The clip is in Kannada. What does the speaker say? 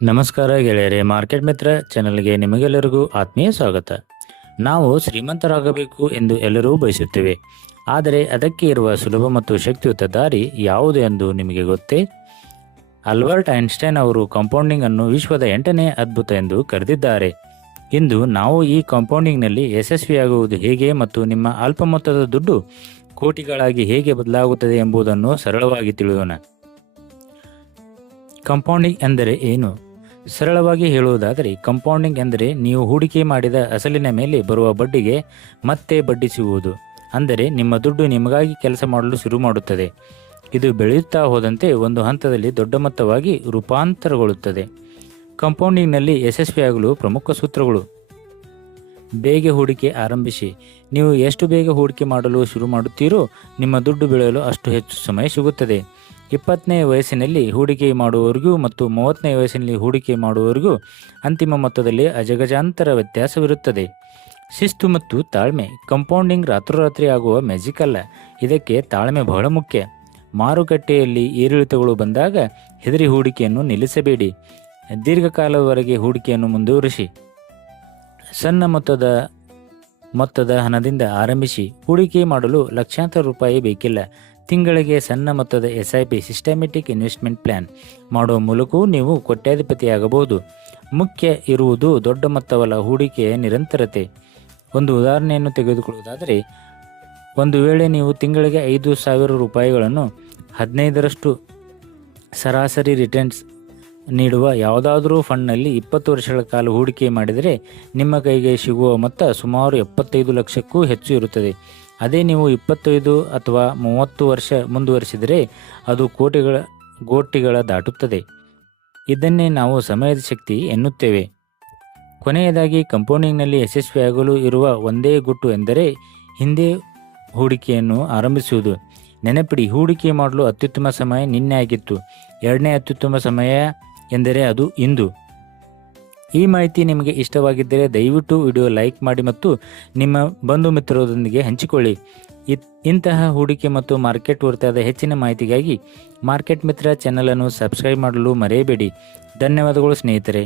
ನಮಸ್ಕಾರ ಗೆಳೆಯರೆ, ಮಾರ್ಕೆಟ್ ಮಿತ್ರ ಚಾನೆಲ್ಗೆ ನಿಮಗೆಲ್ಲರಿಗೂ ಆತ್ಮೀಯ ಸ್ವಾಗತ. ನಾವು ಶ್ರೀಮಂತರಾಗಬೇಕು ಎಂದು ಎಲ್ಲರೂ ಬಯಸುತ್ತೇವೆ. ಆದರೆ ಅದಕ್ಕೆ ಇರುವ ಸುಲಭ ಮತ್ತು ಶಕ್ತಿಯುತ ದಾರಿ ಯಾವುದು ಎಂದು ನಿಮಗೆ ಗೊತ್ತೇ? ಆಲ್ಬರ್ಟ್ ಐನ್ಸ್ಟೈನ್ ಅವರು ಕಾಂಪೌಂಡಿಂಗ್ ಅನ್ನು ವಿಶ್ವದ 8ನೇ ಅದ್ಭುತ ಎಂದು ಕರೆದಿದ್ದಾರೆ. ಇಂದು ನಾವು ಈ ಕಾಂಪೌಂಡಿಂಗ್ನಲ್ಲಿ ಯಶಸ್ವಿಯಾಗುವುದು ಹೇಗೆ ಮತ್ತು ನಿಮ್ಮ ಅಲ್ಪ ಮೊತ್ತದ ದುಡ್ಡು ಕೋಟಿಗಳಾಗಿ ಹೇಗೆ ಬದಲಾಗುತ್ತದೆ ಎಂಬುದನ್ನು ಸರಳವಾಗಿ ತಿಳಿಯೋಣ. ಕಾಂಪೌಂಡಿಂಗ್ ಎಂದರೆ ಏನು? ಸರಳವಾಗಿ ಹೇಳುವುದಾದರೆ, ಕಾಂಪೌಂಡಿಂಗ್ ಎಂದರೆ ನೀವು ಹೂಡಿಕೆ ಮಾಡಿದ ಅಸಲಿನ ಮೇಲೆ ಬರುವ ಬಡ್ಡಿಗೆ ಮತ್ತೆ ಬಡ್ಡಿ ಸಿಗುವುದು. ಅಂದರೆ ನಿಮ್ಮ ದುಡ್ಡು ನಿಮಗಾಗಿ ಕೆಲಸ ಮಾಡಲು ಶುರು ಮಾಡುತ್ತದೆ. ಇದು ಬೆಳೆಯುತ್ತಾ ಹೋದಂತೆ ಒಂದು ಹಂತದಲ್ಲಿ ದೊಡ್ಡ ಮೊತ್ತವಾಗಿ ರೂಪಾಂತರಗೊಳ್ಳುತ್ತದೆ. ಕಾಂಪೌಂಡಿಂಗ್ನಲ್ಲಿ ಯಶಸ್ವಿಯಾಗಲು ಪ್ರಮುಖ ಸೂತ್ರಗಳು: ಬೇಗ ಹೂಡಿಕೆ ಆರಂಭಿಸಿ. ನೀವು ಎಷ್ಟು ಬೇಗ ಹೂಡಿಕೆ ಮಾಡಲು ಶುರು ಮಾಡುತ್ತೀರೋ ನಿಮ್ಮ ದುಡ್ಡು ಬೆಳೆಯಲು ಅಷ್ಟು ಹೆಚ್ಚು ಸಮಯ ಸಿಗುತ್ತದೆ. 20ನೇ ವಯಸ್ಸಿನಲ್ಲಿ ಹೂಡಿಕೆ ಮಾಡುವವರಿಗೂ ಮತ್ತು 30ನೇ ವಯಸ್ಸಿನಲ್ಲಿ ಹೂಡಿಕೆ ಮಾಡುವವರಿಗೂ ಅಂತಿಮ ಮೊತ್ತದಲ್ಲಿ ಅಜಗಜಾಂತರ ವ್ಯತ್ಯಾಸವಿರುತ್ತದೆ. ಶಿಸ್ತು ಮತ್ತು ತಾಳ್ಮೆ. ಕಾಂಪೌಂಡಿಂಗ್ ರಾತ್ರೋರಾತ್ರಿ ಆಗುವ ಮ್ಯಾಜಿಕ್ ಅಲ್ಲ. ಇದಕ್ಕೆ ತಾಳ್ಮೆ ಬಹಳ ಮುಖ್ಯ. ಮಾರುಕಟ್ಟೆಯಲ್ಲಿ ಏರಿಳಿತಗಳು ಬಂದಾಗ ಹೆದರಿ ಹೂಡಿಕೆಯನ್ನು ನಿಲ್ಲಿಸಬೇಡಿ. ದೀರ್ಘಕಾಲದವರೆಗೆ ಹೂಡಿಕೆಯನ್ನು ಮುಂದುವರಿಸಿ. ಸಣ್ಣ ಮೊತ್ತದ ಹಣದಿಂದ ಆರಂಭಿಸಿ. ಹೂಡಿಕೆ ಮಾಡಲು ಲಕ್ಷಾಂತರ ರೂಪಾಯಿ ಬೇಕಿಲ್ಲ. ತಿಂಗಳಿಗೆ ಸಣ್ಣ ಮೊತ್ತದ SIP ಸಿಸ್ಟಮ್ಯಾಟಿಕ್ ಇನ್ವೆಸ್ಟ್ಮೆಂಟ್ ಪ್ಲಾನ್ ಮಾಡುವ ಮೂಲಕವೂ ನೀವು ಕೋಟ್ಯಾಧಿಪತಿಯಾಗಬಹುದು. ಮುಖ್ಯ ಇರುವುದು ದೊಡ್ಡ ಮೊತ್ತವಲ್ಲ, ಹೂಡಿಕೆಯ ನಿರಂತರತೆ. ಒಂದು ಉದಾಹರಣೆಯನ್ನು ತೆಗೆದುಕೊಳ್ಳುವುದಾದರೆ, ಒಂದು ವೇಳೆ ನೀವು ತಿಂಗಳಿಗೆ 5,000 ರೂಪಾಯಿಗಳನ್ನು 15ರಷ್ಟು ಸರಾಸರಿ ರಿಟರ್ನ್ಸ್ ನೀಡುವ ಯಾವುದಾದರೂ ಫಂಡ್ನಲ್ಲಿ 20 ವರ್ಷಗಳ ಕಾಲ ಹೂಡಿಕೆ ಮಾಡಿದರೆ ನಿಮ್ಮ ಕೈಗೆ ಸಿಗುವ ಮೊತ್ತ ಸುಮಾರು 75 ಲಕ್ಷಕ್ಕೂ ಹೆಚ್ಚು ಇರುತ್ತದೆ. ಅದೇ ನೀವು 25 ಅಥವಾ 30 ವರ್ಷ ಮುಂದುವರಿಸಿದರೆ ಅದು ಕೋಟಿಗಳ ದಾಟುತ್ತದೆ. ಇದನ್ನೇ ನಾವು ಸಮಯದ ಶಕ್ತಿ ಎನ್ನುತ್ತೇವೆ. ಕೊನೆಯದಾಗಿ, ಕಾಂಪೌಂಡಿಂಗ್ನಲ್ಲಿ ಯಶಸ್ವಿಯಾಗಲು ಇರುವ ಒಂದೇ ಗುಟ್ಟು ಎಂದರೆ ಹಿಂದೆ ಹೂಡಿಕೆಯನ್ನು ಆರಂಭಿಸುವುದು. ನೆನಪಿಡಿ, ಹೂಡಿಕೆ ಮಾಡಲು ಅತ್ಯುತ್ತಮ ಸಮಯ ನಿನ್ನೆ ಆಗಿತ್ತು. 2ನೇ ಅತ್ಯುತ್ತಮ ಸಮಯ ಎಂದರೆ ಅದು ಇಂದು. ಈ ಮಾಹಿತಿ ನಿಮಗೆ ಇಷ್ಟವಾಗಿದ್ದರೆ ದಯವಿಟ್ಟು ವಿಡಿಯೋ ಲೈಕ್ ಮಾಡಿ ಮತ್ತು ನಿಮ್ಮ ಬಂಧು ಮಿತ್ರರೊಂದಿಗೆ ಹಂಚಿಕೊಳ್ಳಿ. ಇಂತಹ ಹೂಡಿಕೆ ಮತ್ತು ಮಾರ್ಕೆಟ್ ಕುರಿತಾದ ಹೆಚ್ಚಿನ ಮಾಹಿತಿಗಾಗಿ ಮಾರ್ಕೆಟ್ ಮಿತ್ರ ಚಾನಲನ್ನು ಸಬ್ಸ್ಕ್ರೈಬ್ ಮಾಡಲು ಮರೆಯಬೇಡಿ. ಧನ್ಯವಾದಗಳು ಸ್ನೇಹಿತರೆ.